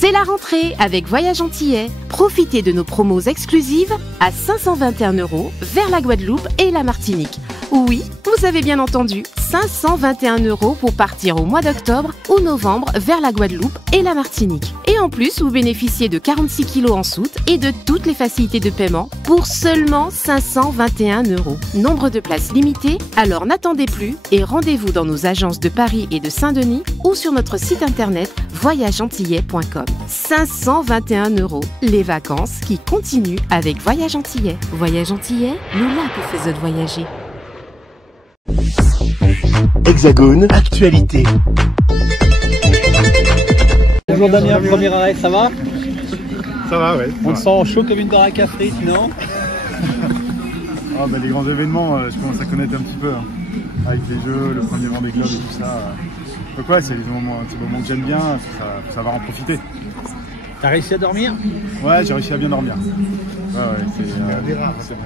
C'est la rentrée avec Voyage Antillais. Profitez de nos promos exclusives à 521 € vers la Guadeloupe et la Martinique. Oui, vous avez bien entendu, 521 € pour partir au mois d'octobre ou novembre vers la Guadeloupe et la Martinique. Et en plus, vous bénéficiez de 46 kg en soute et de toutes les facilités de paiement pour seulement 521 €. Nombre de places limitées, alors n'attendez plus et rendez-vous dans nos agences de Paris et de Saint-Denis ou sur notre site internet voyageantillais.com. 521 €, les vacances qui continuent avec Voyage Antillais. Voyage Antillais, le lac qui fait voyager. Hexagone, actualité. Bonjour Damien, premier arrêt, ça va? Ça va, ouais. On te sent chaud comme une baraque à frites, non? Ah bah les grands événements, je commence à connaître un petit peu, hein. Avec les jeux, le premier Vendée Globe et tout ça. Donc ouais, c'est des moments que j'aime bien, faut savoir en profiter. T'as réussi à dormir? Ouais, j'ai réussi à bien dormir. Ouais, c'est bon.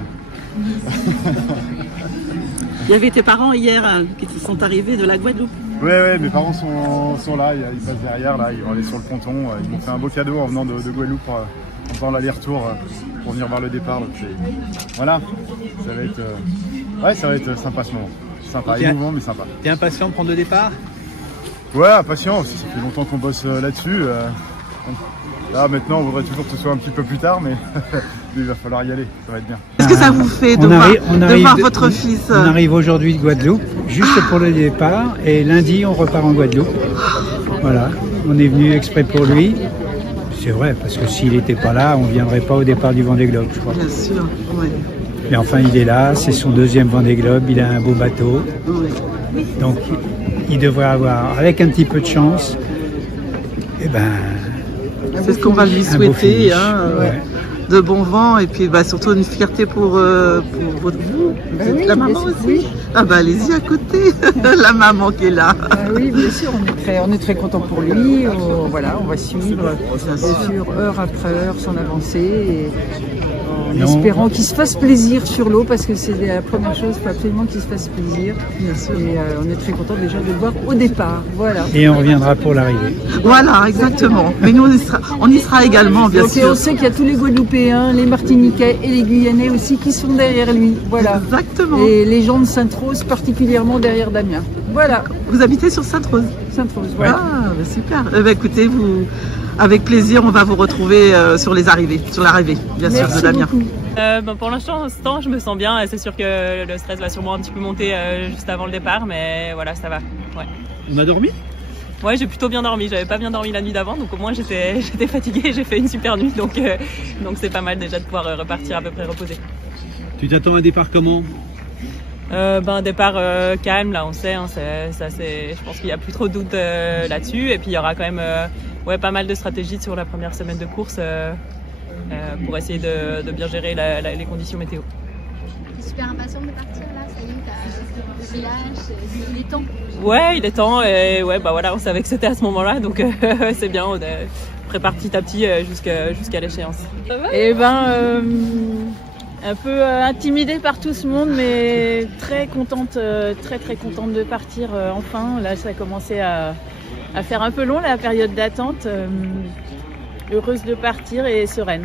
Il y avait tes parents hier qui sont arrivés de la Guadeloupe. Ouais, mes parents sont là, ils passent derrière, là, ils vont aller sur le ponton. Ils m'ont fait un beau cadeau en venant de Guadeloupe en faisant l'aller-retour pour venir voir le départ. Donc voilà, ça va être sympa ce moment. Sympa, émouvant mais sympa. T'es impatient de prendre le départ? Ouais, impatient, ça fait longtemps qu'on bosse là-dessus. Là maintenant on voudrait toujours que ce soit un petit peu plus tard, mais il va falloir y aller, ça va être bien. Qu'est-ce que ça vous fait de voir votre fils? On arrive aujourd'hui de Guadeloupe, juste pour le départ, et lundi on repart en Guadeloupe. Voilà, on est venu exprès pour lui. C'est vrai, parce que s'il n'était pas là, on ne viendrait pas au départ du Vendée Globe, je crois. Bien sûr, oui. Mais enfin il est là, c'est son deuxième Vendée Globe, il a un beau bateau. Oui. Donc il devrait avoir, avec un petit peu de chance, eh ben, c'est ce qu'on va lui souhaiter, ouais. De bon vent et puis surtout une fierté pour votre vous. Oui, la maman aussi. Oui. Ah bah allez-y à côté, la maman qui est là. Oui, bien sûr, on est très content pour lui. Voilà, on va suivre, bien sûr, heure après heure son avancée et en espérant qu'il se fasse plaisir sur l'eau parce que c'est la première chose, il faut absolument qu'il se fasse plaisir. Bien sûr. Et on est très content déjà de le voir au départ. Voilà. Et on reviendra pour l'arrivée. Voilà, exactement. Mais nous on y sera également, bien sûr. Et on sait qu'il y a tous les Guadeloupéens, les Martiniquais et les Guyanais aussi qui sont derrière lui. Voilà. Exactement. Et les gens de Sainte-Rose particulièrement derrière Damien. Voilà. Vous habitez sur Sainte-Rose? Sainte-Rose, voilà. Ah, bah super. Écoutez, avec plaisir, on va vous retrouver sur l'arrivée, bien sûr, de Damien. Pour l'instant, je me sens bien. C'est sûr que le stress va sûrement un petit peu monter juste avant le départ, mais voilà, ça va. Ouais. On a dormi? Ouais, j'ai plutôt bien dormi. J'avais pas bien dormi la nuit d'avant, donc au moins j'étais fatiguée. J'ai fait une super nuit, donc c'est pas mal déjà de pouvoir repartir à peu près reposé. Tu t'attends à un départ comment? Un départ calme, là, on sait. Je pense qu'il n'y a plus trop de doute là-dessus. Et puis il y aura quand même pas mal de stratégies sur la première semaine de course pour essayer de bien gérer les conditions météo. Tu es super impatient de partir là, ça y est, t'as le village, il est temps. Ouais, il est temps et voilà, on savait que c'était à ce moment-là, donc c'est bien, on prépare petit à petit jusqu'à l'échéance. Eh ben, un peu intimidée par tout ce monde, mais très contente, très contente de partir enfin. Là, ça a commencé à faire un peu long la période d'attente. Heureuse de partir et sereine.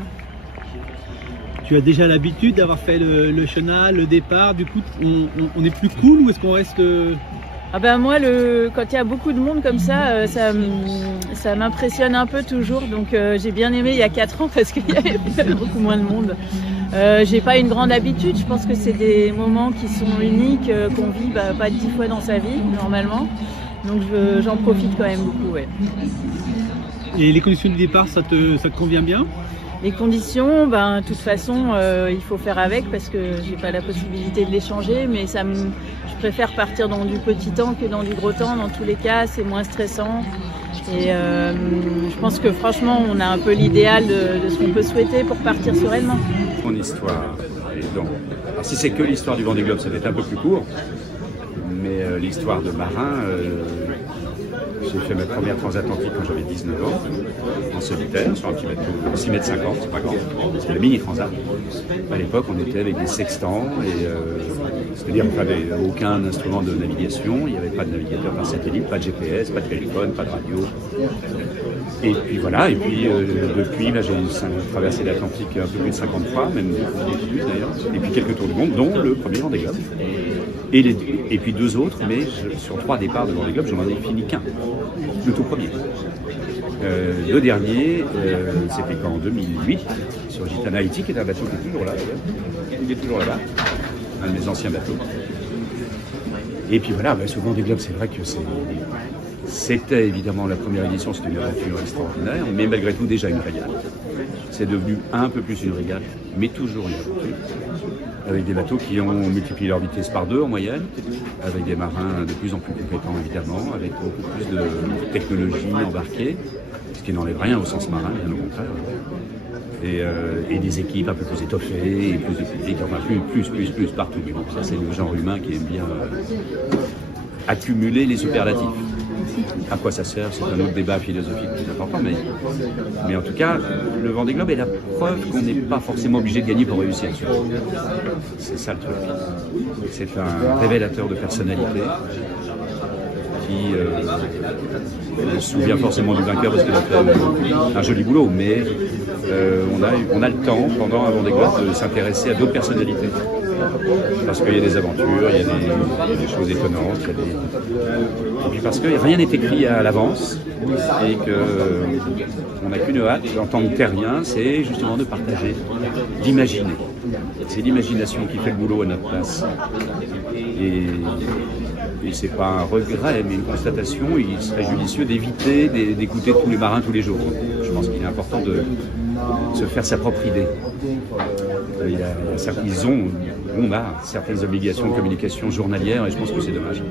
Tu as déjà l'habitude d'avoir fait le chenal, le départ, du coup on est plus cool ou est-ce qu'on reste... Ah ben moi, quand il y a beaucoup de monde comme ça, ça m'impressionne un peu toujours. Donc j'ai bien aimé il y a 4 ans parce qu'il y avait beaucoup moins de monde. J'ai pas une grande habitude, je pense que c'est des moments qui sont uniques, qu'on vit pas 10 fois dans sa vie normalement. Donc j'en profite quand même beaucoup, ouais. Et les conditions du départ, ça te convient bien? Les conditions, de toute façon, il faut faire avec parce que j'ai pas la possibilité de les changer, mais je préfère partir dans du petit temps que dans du gros temps. Dans tous les cas, c'est moins stressant. Et je pense que franchement, on a un peu l'idéal de ce qu'on peut souhaiter pour partir sereinement. Mon histoire est dans... Alors, si c'est que l'histoire du Vendée Globe, ça va être un peu plus court, mais l'histoire de marin... J'ai fait ma première transatlantique quand j'avais 19 ans, en solitaire, sur un petit bateau de 6,50 m, c'est pas grand, c'est le mini transat. À l'époque, on était avec des sextants et C'est-à-dire aucun instrument de navigation, il n'y avait pas de navigateur par satellite, pas de GPS, pas de téléphone, pas de radio. Et puis voilà, depuis, là j'ai traversé l'Atlantique un peu plus de 50 fois, même plus d'ailleurs, et puis quelques tours du monde, dont le premier Vendée Globe. Et puis 2 autres, mais sur 3 départs de Vendée Globe, je n'en ai fini qu'un, le tout premier. Le dernier, c'était en 2008, sur Gitana Haiti, qui est un bateau qui est toujours là d'ailleurs. Il est toujours là, un de mes anciens bateaux. Et puis voilà, ce Vendée Globe, c'est vrai que c'était évidemment la première édition, c'était une aventure extraordinaire, mais malgré tout déjà une régate. C'est devenu un peu plus une régate, mais toujours une aventure. Avec des bateaux qui ont multiplié leur vitesse par 2 en moyenne, avec des marins de plus en plus compétents évidemment, avec beaucoup plus de technologie embarquée, ce qui n'enlève rien au sens marin, bien au contraire. Et des équipes un peu plus étoffées, et plus de public, enfin plus partout. Donc ça c'est le genre humain qui aime bien accumuler les superlatifs. À quoi ça sert, c'est un autre débat philosophique plus important, mais en tout cas, le Vendée Globe est la preuve qu'on n'est pas forcément obligé de gagner pour réussir. C'est ça le truc. C'est un révélateur de personnalité qui se souvient forcément du vainqueur parce qu'il a fait un joli boulot, mais on a le temps, pendant un Vendée Globe, de s'intéresser à d'autres personnalités. Parce qu'il y a des aventures, il y a des choses étonnantes, et puis parce que rien n'est écrit à l'avance et qu'on n'a qu'une hâte en tant que terrien, c'est justement de partager, d'imaginer. C'est l'imagination qui fait le boulot à notre place. Et c'est pas un regret, mais une constatation, il serait judicieux d'éviter d'écouter tous les marins tous les jours. Je pense qu'il est important de se faire sa propre idée. On a certaines obligations de communication journalière et je pense que c'est dommage.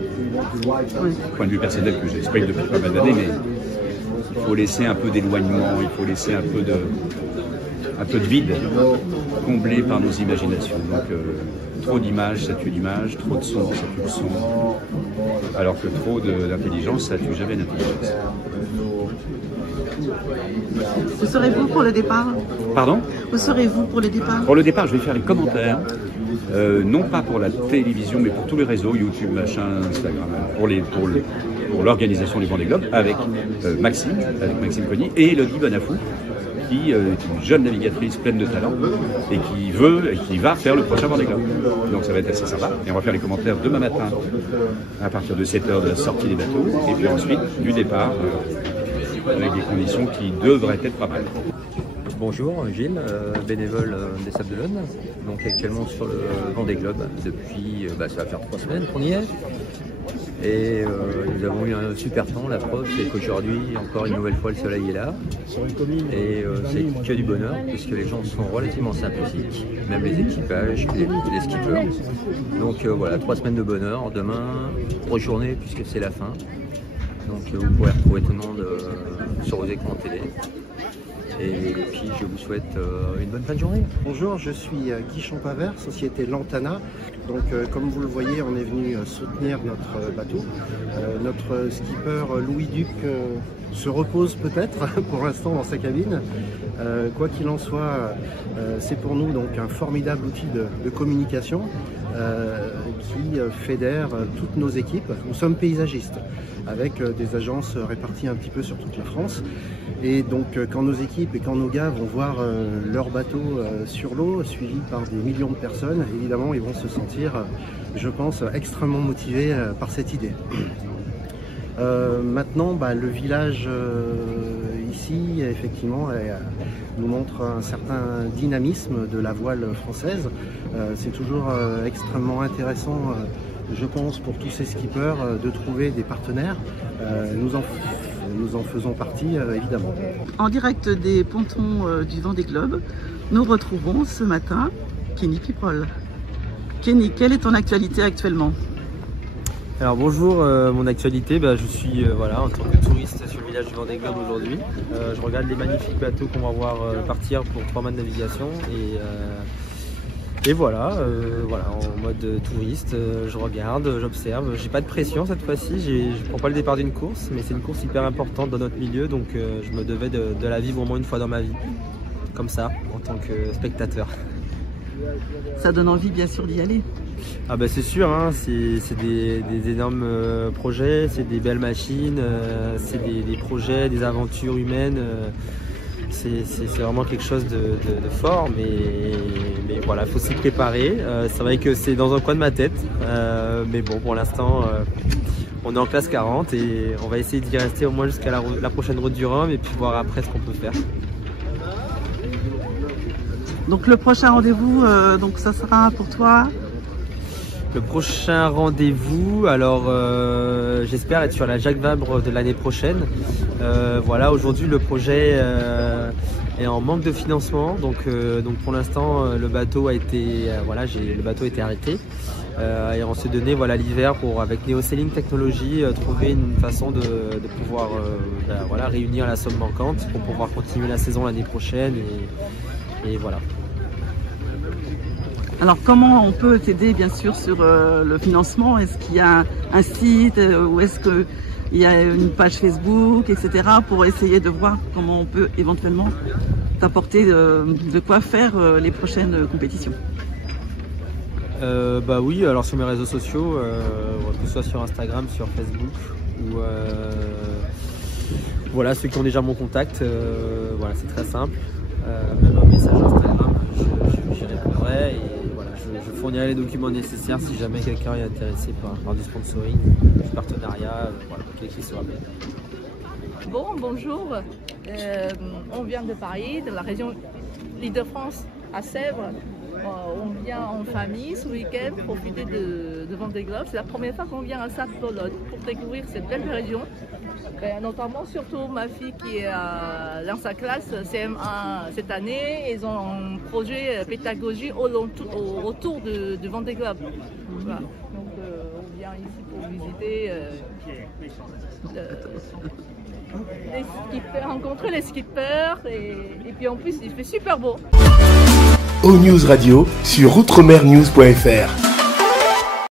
Point de vue personnel que j'exprime depuis pas mal d'années, mais il faut laisser un peu d'éloignement, il faut laisser un peu de vide comblé par nos imaginations. Donc trop d'images, ça tue l'image, trop de sons, ça tue le son. Alors que trop d'intelligence, ça tue jamais l'intelligence. Où serez-vous pour le départ? Pardon? Où serez-vous pour le départ? Pour le départ, je vais faire les commentaires, non pas pour la télévision, mais pour tous les réseaux, YouTube, machin, Instagram, pour l'organisation du Vendée Globe, avec Maxime Cogny et Elodie Bonafou, qui est une jeune navigatrice pleine de talent et qui va faire le prochain Vendée Globe. Donc ça va être assez sympa. Et on va faire les commentaires demain matin à partir de 7h de la sortie des bateaux et puis ensuite du départ avec des conditions qui devraient être pas mal. Bonjour, Gilles, bénévole des Sables d'Olonne, donc actuellement sur le Vendée Globe depuis, ça va faire 3 semaines qu'on y est. Et nous avons eu un super temps, la preuve c'est qu'aujourd'hui, encore une nouvelle fois, le soleil est là. Et c'est que du bonheur, puisque les gens sont relativement sympathiques, même les équipages, les skippers. Donc voilà, 3 semaines de bonheur, demain, grosse journée puisque c'est la fin. Donc vous pourrez retrouver tout le monde sur vos écrans télé. Et puis je vous souhaite une bonne fin de journée. Bonjour, je suis Guy Champavert, société Lantana. Donc comme vous le voyez, on est venu soutenir notre bateau. Notre skipper Louis Duc se repose peut-être pour l'instant dans sa cabine. Quoi qu'il en soit, c'est pour nous donc un formidable outil de communication qui fédère toutes nos équipes. Nous sommes paysagistes avec des agences réparties un petit peu sur toute la France. Et donc quand nos équipes et quand nos gars vont voir leur bateau sur l'eau, suivi par des millions de personnes, évidemment ils vont se sentir, je pense, extrêmement motivés par cette idée. Maintenant, le village ici, effectivement, nous montre un certain dynamisme de la voile française. C'est toujours extrêmement intéressant, je pense, pour tous ces skippers de trouver des partenaires. Nous en faisons partie, évidemment. En direct des pontons du Vendée Globe, nous retrouvons ce matin Kenny Piprol. Kenny, quelle est ton actualité actuellement? Alors bonjour, mon actualité, je suis en tant que touriste sur le village du Vendée Globe aujourd'hui. Je regarde les magnifiques bateaux qu'on va voir partir pour 3 mois de navigation et voilà, en mode touriste, je regarde, j'observe. J'ai pas de pression cette fois-ci, je prends pas le départ d'une course, mais c'est une course hyper importante dans notre milieu, donc je me devais de la vivre au moins une fois dans ma vie, comme ça, en tant que spectateur. Ça donne envie bien sûr d'y aller. Ah bah c'est sûr, hein, c'est des énormes projets, c'est des belles machines, c'est des projets, des aventures humaines. C'est vraiment quelque chose de fort, mais voilà, il faut s'y préparer. C'est vrai que c'est dans un coin de ma tête, mais bon, pour l'instant, on est en classe 40 et on va essayer d'y rester au moins jusqu'à la prochaine route du Rhum et puis voir après ce qu'on peut faire. Donc le prochain rendez-vous, donc ça sera pour toi? Le prochain rendez-vous, alors j'espère être sur la Jacques Vabre de l'année prochaine. Voilà, aujourd'hui le projet est en manque de financement, donc pour l'instant le bateau a été le bateau a été arrêté et on s'est donné l'hiver pour avec Neosailing Technology trouver une façon de pouvoir réunir la somme manquante pour pouvoir continuer la saison l'année prochaine et voilà. Alors comment on peut t'aider bien sûr sur le financement? Est-ce qu'il y a un site ou est-ce qu'il y a une page Facebook, etc. pour essayer de voir comment on peut éventuellement t'apporter de quoi faire les prochaines compétitions? Bah oui, alors sur mes réseaux sociaux, que ce soit sur Instagram, sur Facebook ou voilà, ceux qui ont déjà mon contact, voilà, c'est très simple. Même un message Instagram, j'y répondrai et voilà, je fournirai les documents nécessaires si jamais quelqu'un est intéressé par du sponsoring, du partenariat, voilà, quel qu'il soit. Bon, bonjour, on vient de Paris, de la région d'Île-de-France à Sèvres. On vient en famille ce week-end profiter de Vendée Globe. C'est la première fois qu'on vient à Sainte-Pologne pour découvrir cette belle région. Notamment surtout ma fille qui est dans sa classe CM1 cette année. Ils ont un projet pédagogie autour de Vendée Globe. Voilà. Donc on vient ici pour visiter les skippers, rencontrer les skippers et puis en plus il fait super beau. O-News Radio sur outremernews.fr.